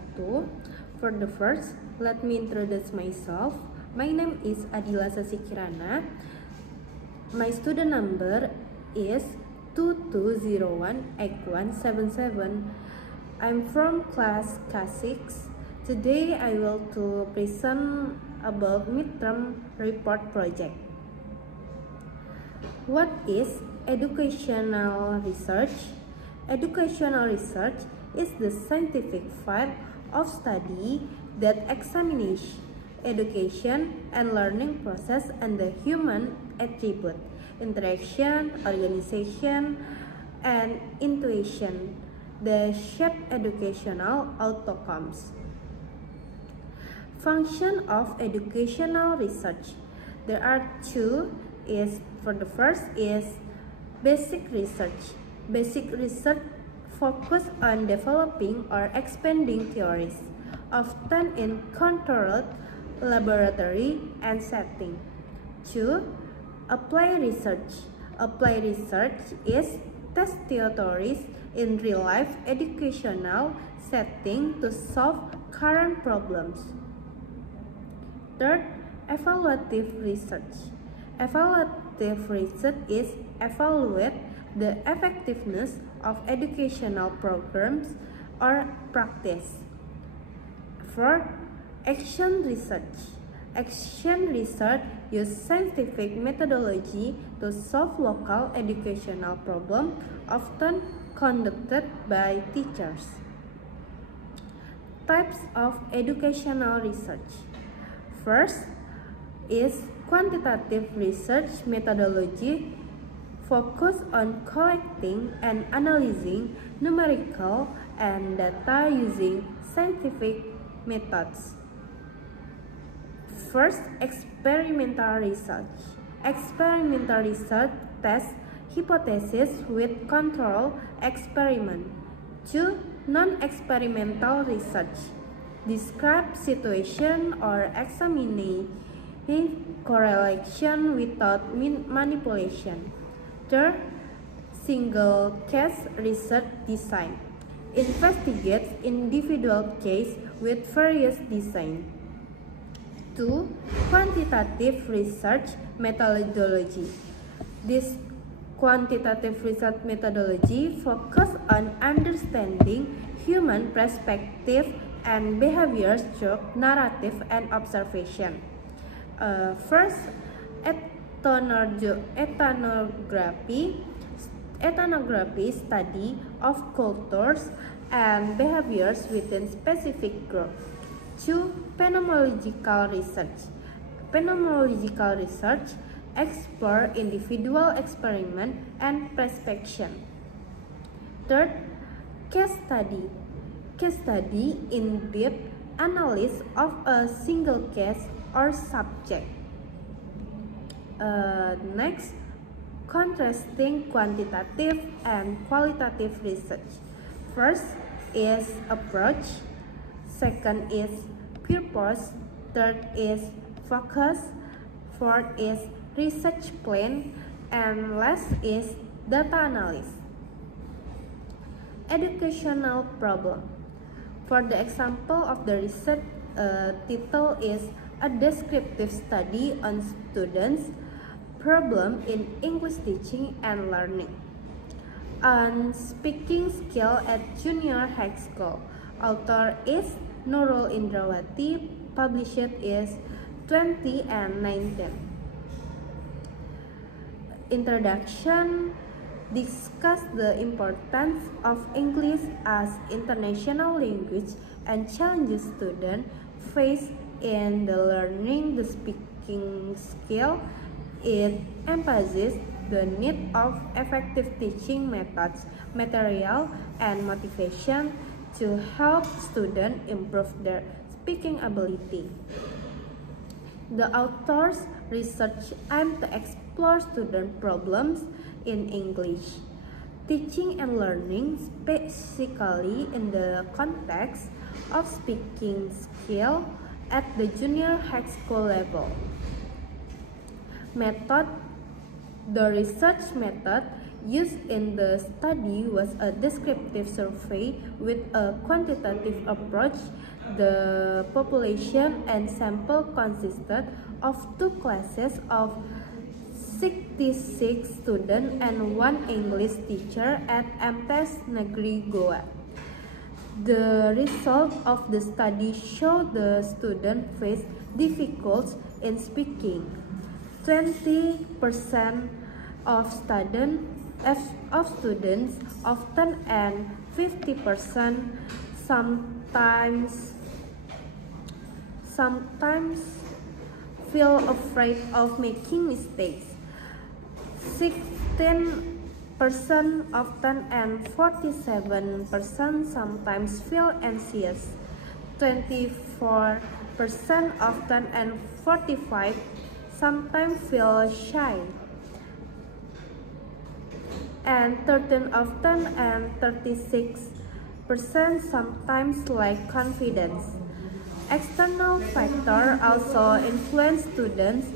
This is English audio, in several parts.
wabarakatuh. For the first, let me introduce myself. My name is Adila Sasikirana. My student number is 22018177. I'm from class K6. Today I will to present about midterm report project. What is educational research? Educational research is the scientific field of study that examines education and learning process and the human attribute, interaction, organization, and intuition that shape educational outcomes. Function of educational research. There are two. For the first is basic research. Basic research focus on developing or expanding theories, often in controlled laboratory and setting. 2. Applied research. Applied research is test theories in real-life educational setting to solve current problems. 3. Evaluative research. Evaluative research is evaluate the effectiveness of educational programs or practice. 4. Action research. Action research uses scientific methodology to solve local educational problems, often conducted by teachers. Types of educational research. First is quantitative research methodology, focus on collecting and analyzing numerical and data using scientific methods. First, experimental research. Experimental research tests hypotheses with control experiment. 2. Non-experimental research describe situation or examining correlation without manipulation. 3. Single case research design investigates individual case with various design. 2. Quantitative research methodology. This quantitative research methodology focuses on understanding human perspective and behaviors through narrative and observation. First, ethnography. Ethnography study of cultures and behaviors within specific groups. 2. Phenomenological research. Phenomenological research explore individual experiment and perception. 3. Case study. Case study in-depth analysis of a single case or subject. Next, contrasting quantitative and qualitative research. First is approach, second is purpose, third is focus, fourth is research plan, and last is data analysis. Educational problem. For the example of the research title is a descriptive study on students' problem in English teaching and learning. On speaking skill at junior high school. Author is Nurul Indrawati. Published is 2019. Introduction. Discuss the importance of English as international language and challenges students face in the learning the speaking skill. It emphasizes the need of effective teaching methods, material, and motivation to help students improve their speaking ability. The author's research aims to explore student problems in English teaching and learning, specifically in the context of speaking skill at the junior high school level. Method. The research method used in the study was a descriptive survey with a quantitative approach. The population and sample consisted of two classes of 66 students and one English teacher at MTS Negeri Goa. The result of the study showed the students faced difficulties in speaking. 20% of students often and 50% sometimes feel afraid of making mistakes. 16% often and 47% sometimes feel anxious. 24% often and 45% sometimes feel shy. And 13 often and 36% sometimes lack confidence. External factors also influence students,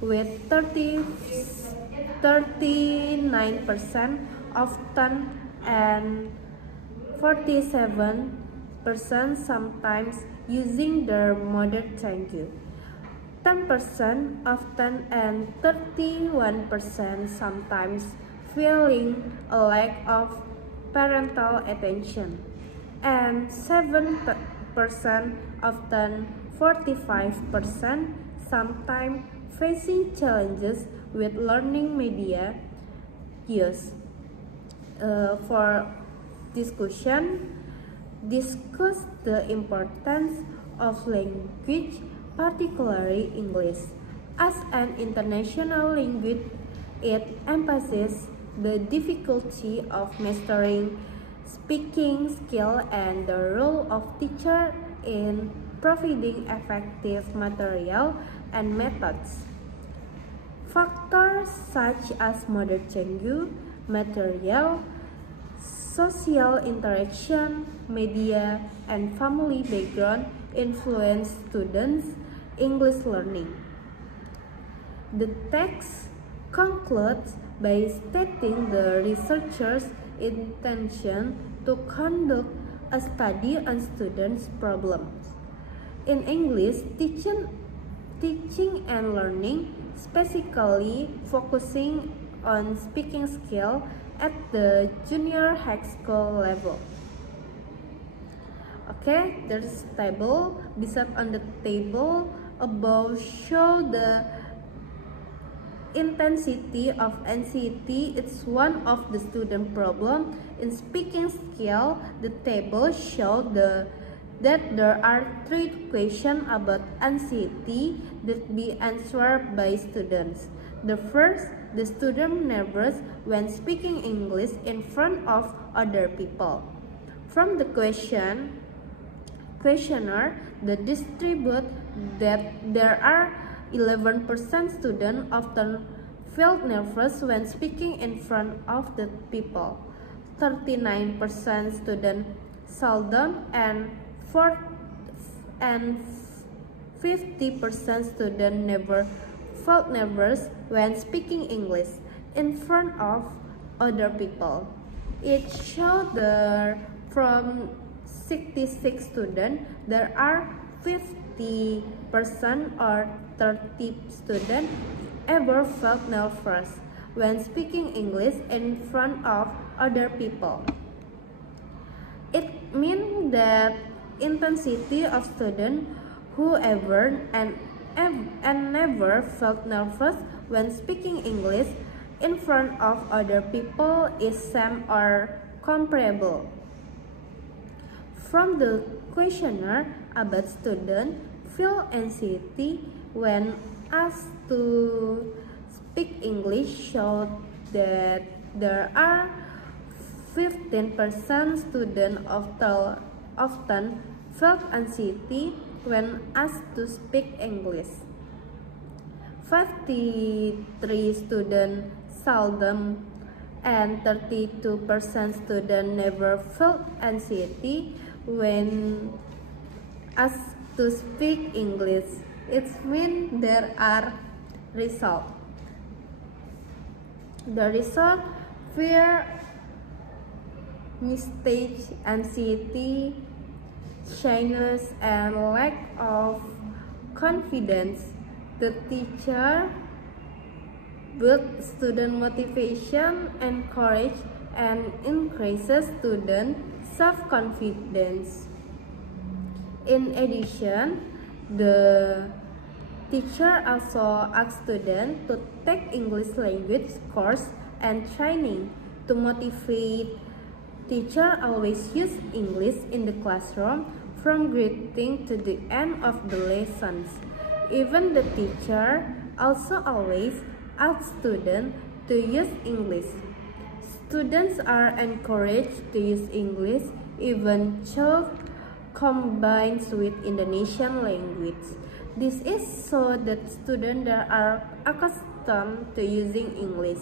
with 39% often and 47% sometimes using their mother tongue. 10% often and 31% sometimes feeling a lack of parental attention, and 7% often 45% sometimes facing challenges with learning media use. For discussion, discuss the importance of language, particularly English. As an international language, it emphasizes the difficulty of mastering speaking skill and the role of teacher in providing effective material and methods. Factors such as mother tongue, material, social interaction, media, and family background influence students' English learning. The text concludes by stating the researchers' intention to conduct a study on students' problems in English teaching and learning, specifically focusing on speaking skill at the junior high school level. Okay, there's table. Beside on the table above show the intensity of anxiety. It's one of the student problem in speaking skill. The table showed that there are 3 questions about anxiety that be answered by students. The first, the student nervous when speaking English in front of other people. From the questionnaire, the distribute that there are 11% students often felt nervous when speaking in front of the people. 39% students seldom, and 50% students never felt nervous when speaking English in front of other people. It showed that from 66 students, there are 50% or 30 students ever felt nervous when speaking English in front of other people. It means that intensity of students who ever and never felt nervous when speaking English in front of other people is same or comparable. From the questionnaire about students feel anxiety when asked to speak English showed that there are 15% students often felt anxiety when asked to speak English. 53 students seldom, and 32% students never felt anxiety when asked to speak English. It means there are results. The result fear, mistakes, anxiety, shyness, and lack of confidence. The teacher builds student motivation, encourage, and increases student self-confidence. In addition, the teacher also asks students to take English language course and training to motivate. Teacher always use English in the classroom from greeting to the end of the lessons. Even the teacher also always asks students to use English. Students are encouraged to use English even though combines with Indonesian language. This is so that students are accustomed to using English.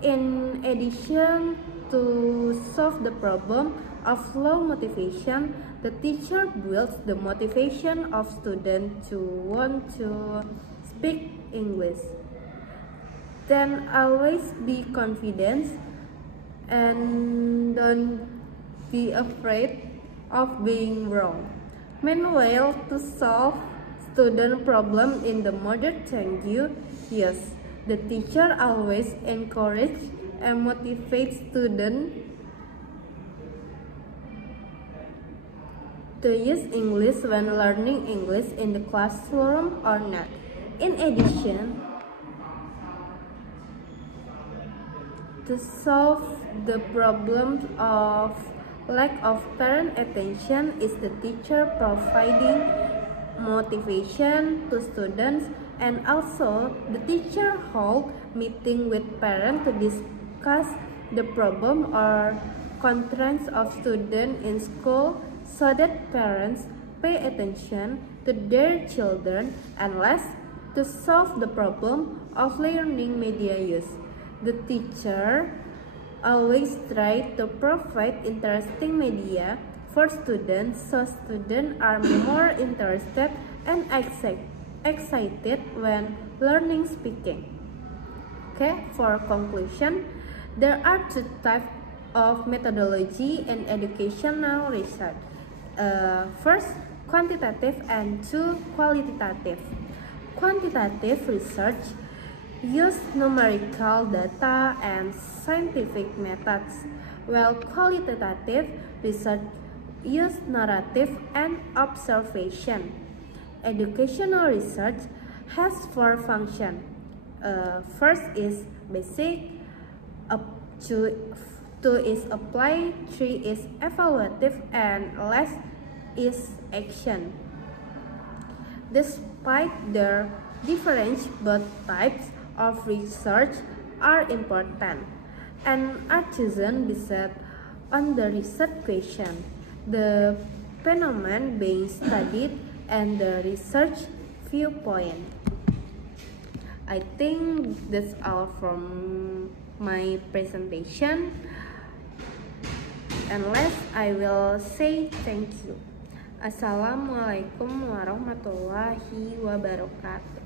In addition to solve the problem of low motivation, the teacher builds the motivation of students to want to speak English. Then always be confident and don't be afraid of being wrong. Meanwhile, to solve student problem in the mother tongue use, the teacher always encourage and motivate students to use English when learning English in the classroom or not. In addition, to solve the problem of lack of parent attention is the teacher providing motivation to students, and also the teacher hold meeting with parents to discuss the problem or concerns of students in school so that parents pay attention to their children. And last, to solve the problem of learning media use, the teacher always try to provide interesting media for students so students are more interested and excited when learning speaking. Okay, for conclusion, there are two types of methodology in educational research. First, quantitative, and two, qualitative. Quantitative research use numerical data and scientific methods, while qualitative research use narrative and observation. Educational research has four functions. First is basic, two is apply, three is evaluative, and last is action. Despite their difference, both types of research are important and are chosen based on the research question, the phenomenon being studied, and the research viewpoint. I think that's all from my presentation, and last I will say thank you. Assalamualaikum warahmatullahi wabarakatuh.